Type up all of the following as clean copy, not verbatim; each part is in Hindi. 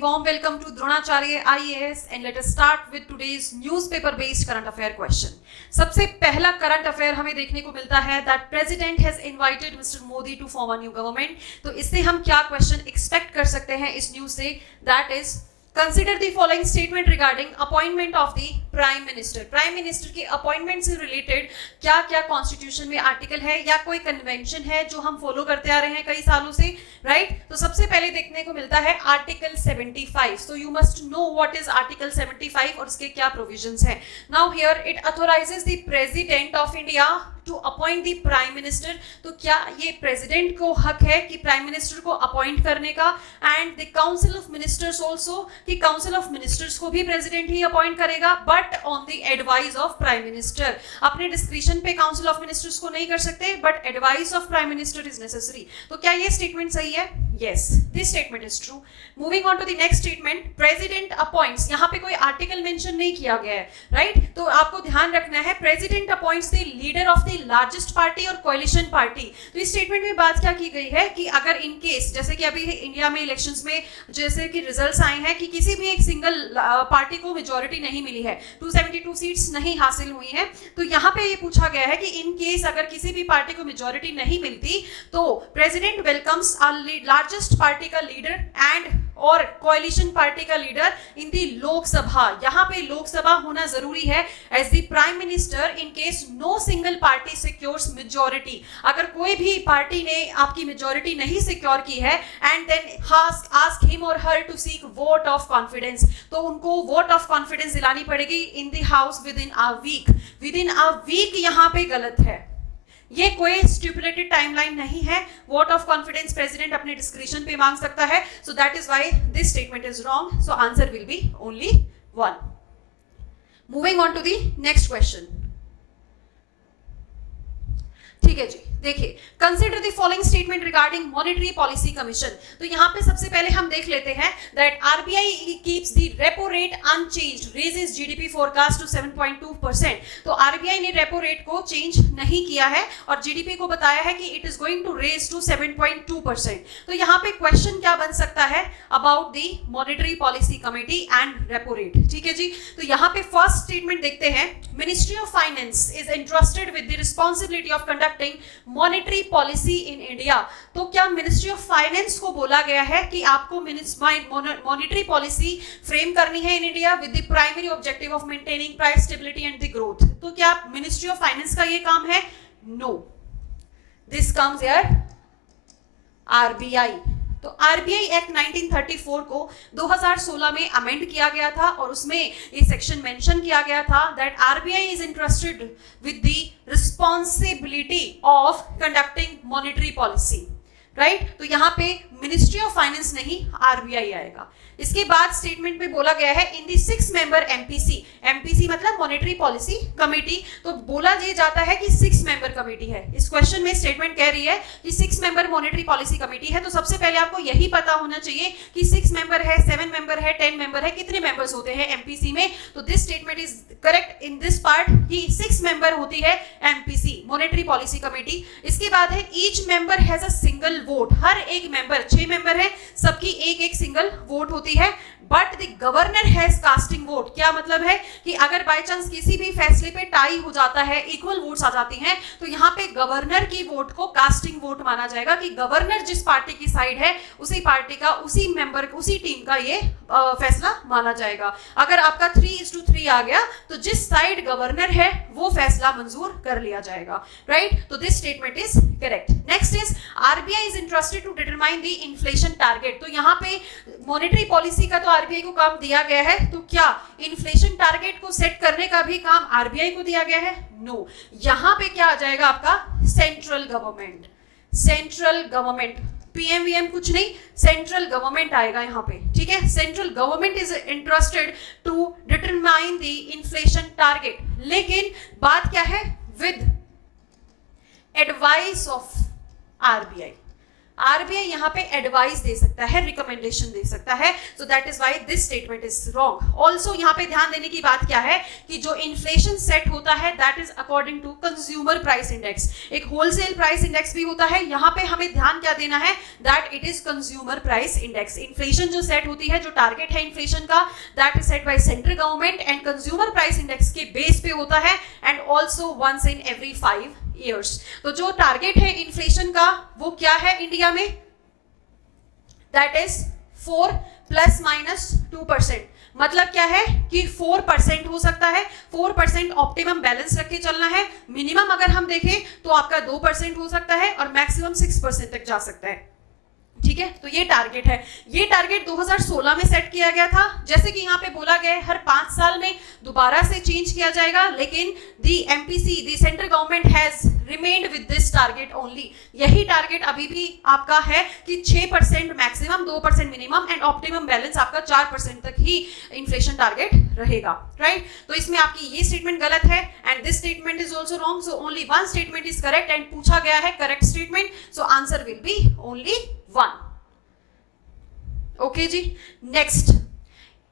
warm welcome to Dronacharya IAS and let us start with today's newspaper based current affair question. सबसे पहला करंट अफेयर हमें देखने को मिलता है that president has invited Mr. Modi to form a new government. तो इससे हम क्या क्वेश्चन एक्सपेक्ट कर सकते हैं इस न्यूज से? That is, consider the following statement regarding appointment of the prime minister. Prime minister के अपॉइंटमेंट से रिलेटेड क्या क्या कॉन्स्टिट्यूशन में आर्टिकल है या कोई कन्वेंशन है जो हम फॉलो करते आ रहे हैं कई सालों से, राइट? तो सबसे पहले देखने को मिलता है article 75. So you must know what is article 75 और इसके क्या प्रोविजंस हैं. Now here it authorises the president of India to appoint the prime minister. तो क्या ये प्रेसिडेंट को हक है कि प्राइम मिनिस्टर को अपॉइंट करने का, and the council of ministers also, कि काउंसिल ऑफ मिनिस्टर्स को भी प्रेसिडेंट ही अपॉइंट करेगा but on the advice of prime minister. अपने डिस्क्रिशन पे काउंसिल ऑफ मिनिस्टर्स को नहीं कर सकते but advice of prime minister is necessary. तो क्या ये स्टेटमेंट सही है? Yes, this statement is true. Moving on to the next statement, president appoints. यहाँ पे कोई आर्टिकल मेंशन नहीं किया गया है, राइट? तो आपको ध्यान रखना है president appoints the leader of the largest party और कोalition पार्टी. तो इस स्टेटमेंट में बात क्या की गई है कि अगर इन केस, जैसे कि अभी इंडिया में इलेक्शंस में जैसे कि रिजल्ट्स आए हैं कि किसी भी एक सिंगल पार्टी को मेजॉरिटी नहीं मिली है, 272 सीट्स नहीं हासिल हुई हैं, तो यहाँ पे ये पूछा गया है कि इन केस अगर किसी भी पार्टी को मेजॉरिटी नहीं मिलती तो प्रेसिडेंट वेलकम्स लार्जेस्ट पार्टी का लीडर एंड और कोalition पार्टी का लीडर इन दी लोकसभा. यहाँ पे लोकसभा होना जरूरी है as the prime minister in case no single party secures majority. अगर कोई भी पार्टी ने आपकी मेजॉरिटी नहीं सिक्योर की है and then ask him or her to seek vote of confidence, तो उनको वोट ऑफ कॉन्फिडेंस दिलानी पड़ेगी in the house within a week. Within a week यहाँ पे गलत है, ये कोई स्टिपुलेटेड टाइमलाइन नहीं है. वोट ऑफ कॉन्फिडेंस प्रेसिडेंट अपने डिस्क्रिशन पे मांग सकता है. So that is why this statement is wrong. So answer will be only 1. Moving on to the next question. ठीक है जी, देखिए, consider the following statement regarding monetary policy commission. तो यहाँ पे सबसे पहले हम देख लेते हैं that RBI keeps the repo rate unchanged, raises GDP forecast to 7.2%. तो आरबीआई ने रेपो रेट को चेंज नहीं किया है और जीडीपी को बताया है कि it is going to raise to 7.2%. तो यहाँ पे क्वेश्चन क्या बन सकता है about the monetary policy committee and repo rate. ठीक है जी, तो यहाँ पे फर्स्ट स्टेटमेंट देखते हैं. Ministry of finance is entrusted with the responsibility of conducting monetary policy in India. तो क्या मिनिस्ट्री ऑफ फाइनेंस को बोला गया है कि आपको मॉनेटरी पॉलिसी फ्रेम करनी है in India with the primary objective of maintaining price stability and the growth. तो क्या मिनिस्ट्री ऑफ फाइनेंस का ये काम है? No, this comes here RBI. तो आरबीआई एक्ट 1934 को 2016 में अमेंड किया गया था और उसमें ये सेक्शन मेंशन किया गया था that RBI is interested with the responsibility of conducting monetary policy, right? तो यहाँ पे मिनिस्ट्री ऑफ फाइनेंस नहीं, आरबीआई आएगा. इसके बाद स्टेटमेंट में बोला गया है इन दी 6 मेंबर एमपीसी. एमपीसी मतलब मॉनेटरी पॉलिसी कमेटी. तो बोला ये जाता है कि 6 मेंबर कमेटी है. इस क्वेश्चन में स्टेटमेंट कह रही है कि 6 मेंबर मॉनेटरी पॉलिसी कमेटी है. तो सबसे पहले आपको यही पता होना चाहिए कि 6 मेंबर है, 7 मेंबर है, 10 मेंबर है, कितने मेंबर्स होते हैं एमपीसी में. तो this statement is correct in this part कि 6 मेंबर होती है एमपीसी, मॉनेटरी पॉलिसी कमेटी. इसके बाद है each member has a single vote. हर एक मेंबर, 6 मेंबर है, सबकी एक सिंगल वोट होती है. But the governor has casting vote. क्या मतलब है कि अगर बाय चांस किसी भी फैसले पे टाई हो जाता है, इक्वल वोट्स आ जाती हैं, तो यहाँ पे गवर्नर की वोट को कास्टिंग वोट माना जाएगा कि गवर्नर जिस पार्टी की साइड है उसी पार्टी का, उसी मेंबर, उसी टीम का ये फैसला माना जाएगा. अगर आपका 3:3 आ गया तो जिस साइड गवर्नर है वो फैसला मंजूर कर लिया जाएगा, राइट? तो this statement is correct. Next is RBI is interested to determine the inflation target. तो यहाँ पे मॉनेटरी पॉलिसी का तो आरबीआई को काम दिया गया है, तो क्या इन्फ्लेशन टारगेट को सेट करने का भी काम आरबीआई को दिया गया है? नो. यहाँ पे क्या आ जाएगा आपका? Central government. Central government, PMVM कुछ नहीं, सेंट्रल गवर्नमेंट आएगा यहाँ पे. ठीक है, central government is interested to determine the inflation target. लेकिन बात क्या है? With advice of RBI. RBI यहाँ पे एडवाइस दे सकता है, रिकमेंडेशन दे सकता है, so that is why this statement is wrong. Also यहाँ पे ध्यान देने की बात क्या है कि जो इन्फ्लेशन सेट होता है that is according to consumer price index, एक होलसेल प्राइस इंडेक्स भी होता है, यहाँ पे हमें ध्यान क्या देना है that it is consumer price index. Inflation जो सेट होती है, जो टारगेट है इन्फ्लेशन का, that is set by central government and consumer price index के बेस पे होता है and also once in every 5 years। तो जो टारगेट है इन्फ्लेशन का वो क्या है इंडिया में, दैट इज 4 ± 2%। मतलब क्या है कि 4% हो सकता है, 4% ऑप्टिमम बैलेंस रख के चलना है। मिनिमम अगर हम देखें तो आपका 2% हो सकता है और मैक्सिमम 6% तक जा सकता है। ठीक है, तो ये टारगेट है। ये टारगेट 2016 में सेट किया गया था, जैसे कि यहाँ पे बोला गया है हर 5 साल में दोबारा से चेंज किया जाएगा, लेकिन the MPC, the central government has remained with this target only. यही टारगेट अभी भी आपका है कि 6% maximum, 2% minimum and optimum balance आपका 4% तक ही इन्फ्लेशन टारगेट रहेगा, राइट। तो इसमें आपकी ये स्टेटमेंट गलत है and this statement is also wrong, so only one statement is correct and पूछा गया है correct statement, so answer will be only 1। Okay ji, next,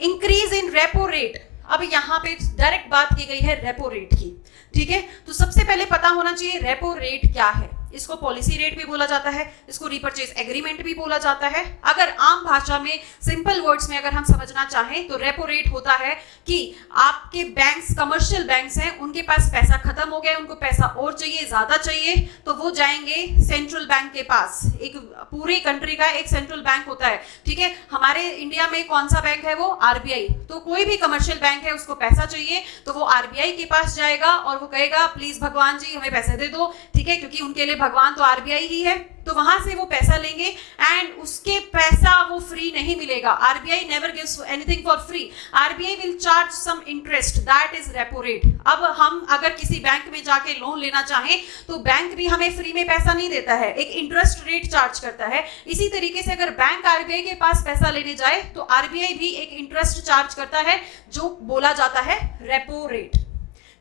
increase in repo rate. अब यहाँ पे डायरेक्ट बात की गई है रेपो रेट की, ठीक है। तो सबसे पहले पता होना चाहिए रेपो रेट क्या है। इसको पॉलिसी रेट भी बोला जाता है, इसको रिपर्चेज एग्रीमेंट भी बोला जाता है। अगर आम भाषा में सिंपल वर्ड्स में अगर हम समझना चाहें तो रेपो रेट होता है कि आपके बैंक्स, कमर्शियल बैंक्स हैं, उनके पास पैसा खत्म हो गया, उनको पैसा और चाहिए, ज्यादा चाहिए, तो वो जाएंगे सेंट्रल बैंक के पास। एक पूरी कंट्री का एक सेंट्रल बैंक होता है, ठीक है। हमारे इंडिया में कौन सा बैंक है, वो आरबीआई। तो कोई भी कमर्शियल बैंक है, उसको पैसा चाहिए तो वो आरबीआई के पास जाएगा और वो कहेगा प्लीज भगवान जी हमें पैसे दे दो, ठीक है, क्योंकि उनके लिए भगवान तो आरबीआई ही है। तो वहां से वो पैसा लेंगे एंड उसके पैसा वो फ्री नहीं मिलेगा। RBI never gives anything for free, RBI will charge some interest, that is repo rate. अब हम अगर किसी बैंक में जाके लोन लेना चाहें तो बैंक भी हमें फ्री में पैसा नहीं देता है, एक इंटरेस्ट रेट चार्ज करता है। इसी तरीके से अगर बैंक आरबीआई के पास पैसा लेने जाए तो आरबीआई भी एक इंटरेस्ट चार्ज करता है, जो बोला जाता है repo rate.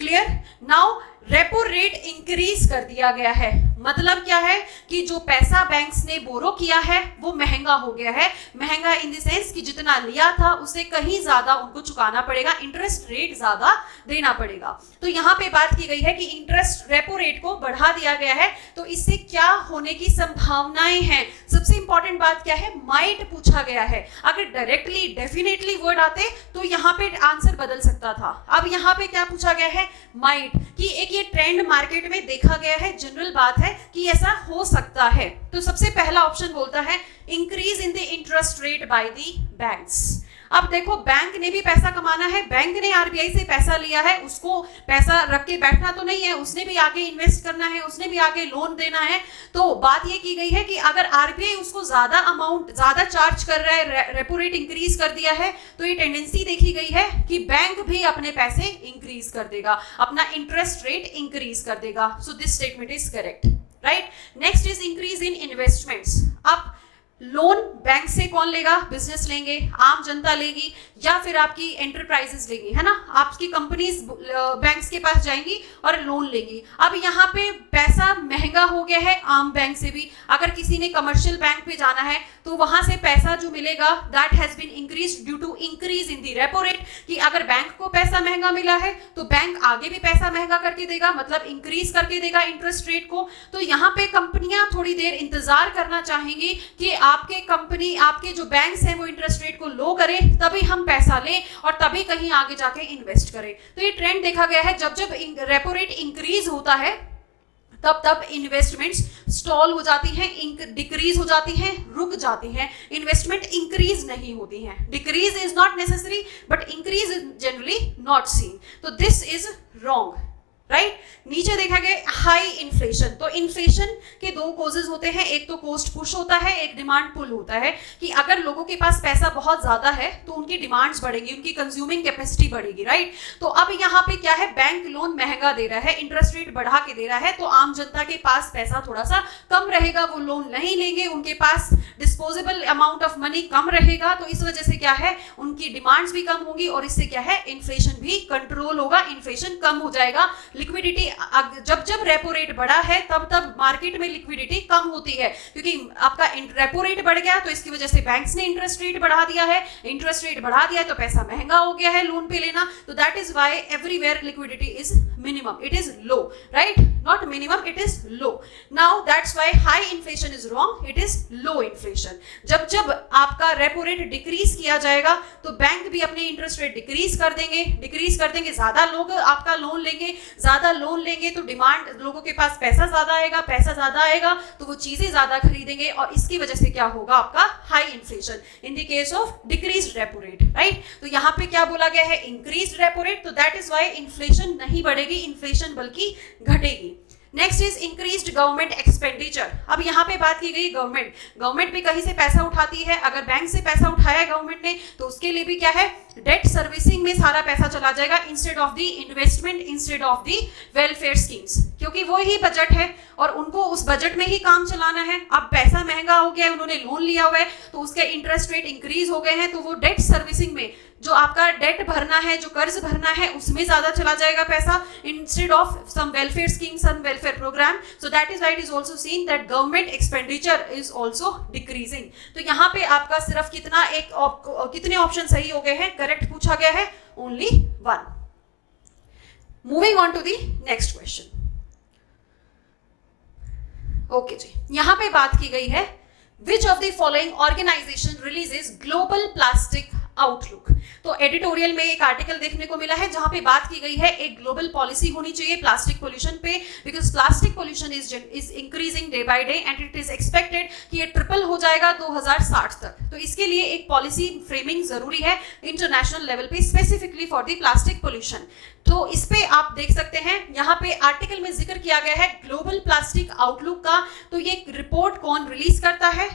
Clear? Now repo rate increase कर दिया गया है, मतलब क्या है कि जो पैसा बैंक्स ने बोरो किया है वो महंगा हो गया है। महंगा इन द सेंस कि जितना लिया था उससे कहीं ज्यादा उनको चुकाना पड़ेगा, इंटरेस्ट रेट ज्यादा देना पड़ेगा। तो यहाँ पे बात की गई है कि इंटरेस्ट रेपो रेट को बढ़ा दिया गया है, तो इससे क्या होने की संभावनाएं हैं। सबसे इंपॉर्टेंट बात क्या है, माइट पूछा गया है। अगर डायरेक्टली डेफिनेटली वर्ड आते तो यहाँ पे आंसर बदल सकता था। अब यहाँ पे क्या पूछा गया है, माइट, कि एक ये ट्रेंड मार्केट में देखा गया है, जनरल बात है कि ऐसा हो सकता है। तो सबसे पहला ऑप्शन बोलता है increase in the interest rate by the banks. अब देखो बैंक ने भी पैसा कमाना है, बैंक ने आरबीआई से पैसा लिया है, उसको पैसा रख के बैठना तो नहीं है, उसने भी आगे इन्वेस्ट करना है, उसने भी आगे लोन देना है। तो बात ये की गई है कि अगर आरबीआई उसको ज्यादा अमाउंट, ज्यादा चार्ज कर रहा है, रेपो रेट इंक्रीज कर दिया है, तो ये टेंडेंसी देखी गई है कि बैंक भी अपने पैसे इंक्रीज कर देगा, अपना इंटरेस्ट रेट इंक्रीज कर देगा। So this statement is correct, right. Next is increase in investments. अब लोन बैंक से कौन लेगा, बिजनेस लेंगे, आम जनता लेगी, या फिर आपकी एंटरप्राइजेस लेंगी, है ना। आपकी कंपनीज बैंक्स के पास जाएंगी और लोन लेंगी। अब यहाँ पे पैसा महंगा हो गया है आम बैंक से भी। अगर किसी ने कमर्शियल बैंक पे जाना है तो वहां से पैसा जो मिलेगा that has been increase due to increase in the repo rate, कि अगर बैंक को पैसा महंगा मिला है तो बैंक आगे भी पैसा महंगा करके देगा, मतलब इंक्रीज करके देगा इंटरेस्ट रेट को। तो यहाँ पे कंपनियां थोड़ी देर इंतजार करना चाहेंगी कि आपके कंपनी, आपके जो बैंक्स हैं वो इंटरेस्ट रेट को लो करें, तभी हम पैसा लें और तभी कहीं आगे जाके इन्वेस्ट करें। तो ये ट्रेंड देखा गया है, जब जब रेपो रेट इंक्रीज होता है तब तब इन्वेस्टमेंट्स स्टॉल हो जाती हैं, डिक्रीज हो जाती हैं, रुक जाती हैं, इन्वेस्टमेंट इंक्रीज नहीं होती हैं। Decrease is not necessary but increase is generally not seen. तो दिस इज रॉन्ग, राइट। नीचे देखा गया हाई इन्फ्लेशन। तो इन्फ्लेशन के दो कॉजेज होते हैं, एक तो कॉस्ट पुश होता है, एक डिमांड पुल होता है, कि अगर लोगों के पास पैसा बहुत ज्यादा है तो उनकी डिमांड्स बढ़ेगी, उनकी कंज्यूमिंग कैपेसिटी बढ़ेगी, राइट। तो अब यहाँ पे क्या है, बैंक लोन महंगा दे रहा है, इंटरेस्ट रेट बढ़ा के दे रहा है, तो आम जनता के पास पैसा थोड़ा सा कम रहेगा, वो लोन नहीं लेंगे, उनके पास डिस्पोजेबल अमाउंट ऑफ मनी कम रहेगा। तो इस वजह से क्या है, उनकी डिमांड्स भी कम होंगी और इससे क्या है, इन्फ्लेशन भी कंट्रोल होगा, इन्फ्लेशन कम हो जाएगा, लिक्विडिटी लिक्विडिटी, जब जब रेपो रेट बढ़ा है तब तब मार्केट में लिक्विडिटी कम होती है, क्योंकि आपका रेपो रेट बढ़ गया तो इसकी वजह से बैंक्स ने इंटरेस्ट रेट बढ़ा दिया है, इंटरेस्ट रेट बढ़ा दिया है तो पैसा महंगा हो गया है लोन पे लेना, तो that is why everywhere liquidity is minimum, it is low, right, not minimum, it is low. Now that's why high inflation is wrong, it is low inflation. जब जब आपका रेपो रेट डिक्रीज किया जाएगा तो बैंक भी अपने इंटरेस्ट रेट डिक्रीज कर देंगे, ज्यादा लोग आपका लोन लेंगे, ज्यादा लोन लेंगे तो डिमांड, लोगों के पास पैसा ज्यादा आएगा तो वो चीजें ज्यादा खरीदेंगे और इसकी वजह से क्या होगा, आपका high inflation in the case of decreased repo rate, right. तो यहाँ पे क्या बोला गया है, इंक्रीज्ड रेपो रेट, तो दैट इज व्हाई इन्फ्लेशन नहीं बढ़ेगी, इन्फ्लेशन बल्कि घटेगी. Next is increased government expenditure. अब यहाँ पे बात की गई गवर्नमेंट भी कहीं से पैसा उठाती है, अगर बैंक से पैसा उठाया गवर्नमेंट ने तो उसके लिए भी क्या है, डेट सर्विसिंग में सारा पैसा चला जाएगा instead of the investment, instead of the welfare schemes, क्योंकि वो ही बजट है और उनको उस बजट में ही काम चलाना है. अब पैसा महंगा हो गया है, उन्होंने लोन लिया हुआ है तो उसके इंटरेस्ट रेट इंक्रीज हो गए हैं, तो वो डेट सर्विसिंग में जो आपका डेट भरना है, जो कर्ज भरना है, उसमें ज्यादा चला जाएगा पैसा instead of some welfare scheme, some welfare program. So that is why it is also seen that government expenditure is also decreasing. तो यहाँ पे आपका सिर्फ कितने ऑप्शन सही हो गए हैं, करेक्ट पूछा गया है, only 1. Moving on to the next question. Okay जी, यहाँ पे बात की गई है, which of the following organization releases global plastic outlook. तो एडिटोरियल में एक आर्टिकल देखने को मिला है जहां पे बात की गई है एक ग्लोबल पॉलिसी होनी चाहिए प्लास्टिक पोल्यूशन पे, because plastic pollution is increasing day by day and it is expected कि ये ट्रिपल हो जाएगा 2060 तक. तो इसके लिए एक पॉलिसी फ्रेमिंग जरूरी है इंटरनेशनल लेवल पे, specifically for the plastic pollution. तो इस पे आप देख सकते हैं, यहाँ पे आर्टिकल में जिक्र किया गया है ग्लोबल प्लास्टिक आउटलुक का. तो ये रिपोर्ट कौन रिलीज करता है,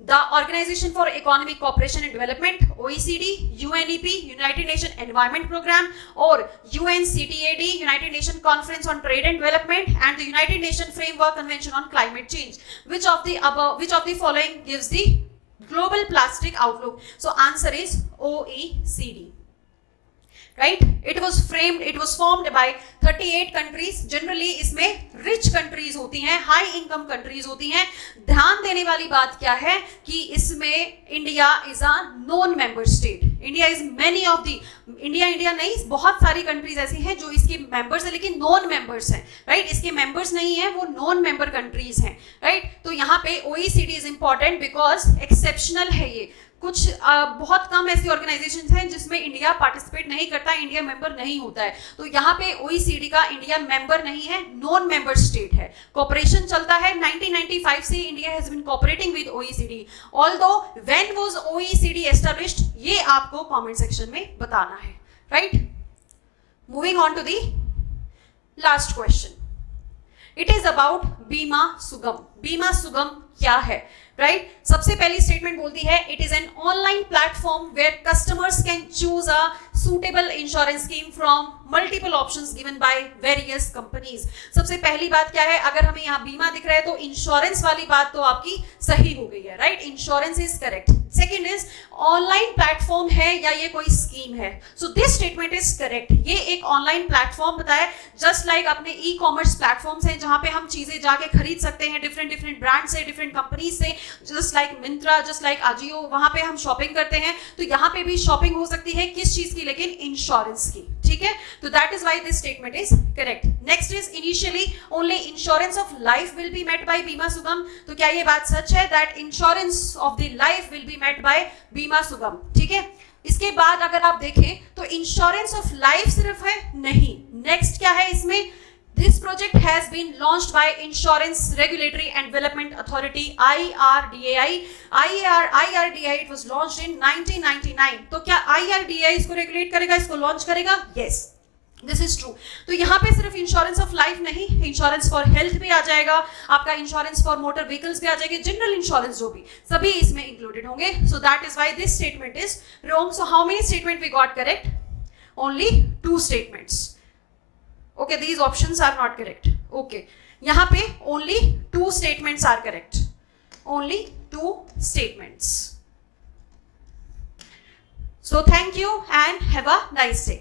The Organization for Economic Cooperation and Development, OECD, UNEP, United Nations Environment Programme, or UNCTAD, United Nations Conference on Trade and Development, and the United Nations Framework Convention on Climate Change. Which of the following gives the global plastic outlook? So answer is OECD. Right? It was formed by 38 countries. Generally इसमें rich countries होती हैं, high income countries होती हैं. ध्यान देने वाली बात क्या है कि इसमें India is a non-member state. India नहीं, बहुत सारी कंट्रीज ऐसी हैं जो इसके मेंबर्स हैं लेकिन नॉन मेंबर्स हैं, राइट. इसके मेंबर्स नहीं है, वो नॉन मेंबर कंट्रीज हैं, राइट. तो यहाँ पे OECD is important because exceptional है ये. कुछ बहुत कम ऐसी ऑर्गेनाइजेशंस हैं जिसमें इंडिया पार्टिसिपेट नहीं करता, इंडिया मेंबर नहीं होता है. तो यहाँ पे OECD का इंडिया मेंबर नहीं है, नॉन मेंबर स्टेट है. कोऑपरेशन चलता है 1995 से, India has been cooperating with OECD. Although when was OECD established, ये आपको कमेंट सेक्शन में बताना है, right. Moving on to the last question. It is about Bima Sugam. बीमा सुगम क्या है, राइट. सबसे पहली स्टेटमेंट बोलती है it is an online platform where customers can choose a suitable insurance scheme from multiple options given by various companies. सबसे पहली बात क्या है, अगर हमें यहाँ बीमा दिख रहा है तो इंश्योरेंस वाली बात तो आपकी सही हो गई है, right. Insurance is correct. Second is online platform है या ये कोई स्कीम है. So this statement is correct. ये एक ऑनलाइन प्लेटफॉर्म बताया, जस्ट लाइक अपने ई कॉमर्स प्लेटफॉर्म्स हैं जहां पे हम चीजें जाके खरीद सकते हैं डिफरेंट ब्रांड से, डिफरेंट कंपनी से, just like Myntra, just like Ajio, वहां पे हम शॉपिंग करते हैं. तो यहाँ पे भी शॉपिंग हो सकती है, किस चीज की, लेकिन इंश्योरेंस की, ठीक है. तो that is why this statement is correct. Next is initially only insurance of life will be met by Bima Sugam. तो क्या ये बात सच है that insurance of the life will be met by Bima Sugam, ठीक है. इसके बाद अगर आप देखें तो इंश्योरेंस ऑफ लाइफ सिर्फ है नहीं, नेक्स्ट क्या है इसमें, This project has been launched by Insurance Regulatory and Development Authority, IRDAI. IRDAI it was launched in 1999. तो क्या IRDAI इसको रेगुलेट करेगा, इसको लॉन्च करेगा? Yes, this is true. तो यहाँ पे सिर्फ इंश्योरेंस ऑफ लाइफ नहीं, इंश्योरेंस फॉर हेल्थ भी आ जाएगा, आपका इंश्योरेंस फॉर मोटर व्हीकल्स भी आ जाएगी, जनरल इंश्योरेंस जो भी, सभी इसमें इंक्लूडेड होंगे. So that is why this statement is wrong. So how many statement we got correct? Only 2 statements. Okay, these options are not correct. Okay, यहाँ पे only 2 statements are correct. Only 2 statements. So thank you and have a nice day.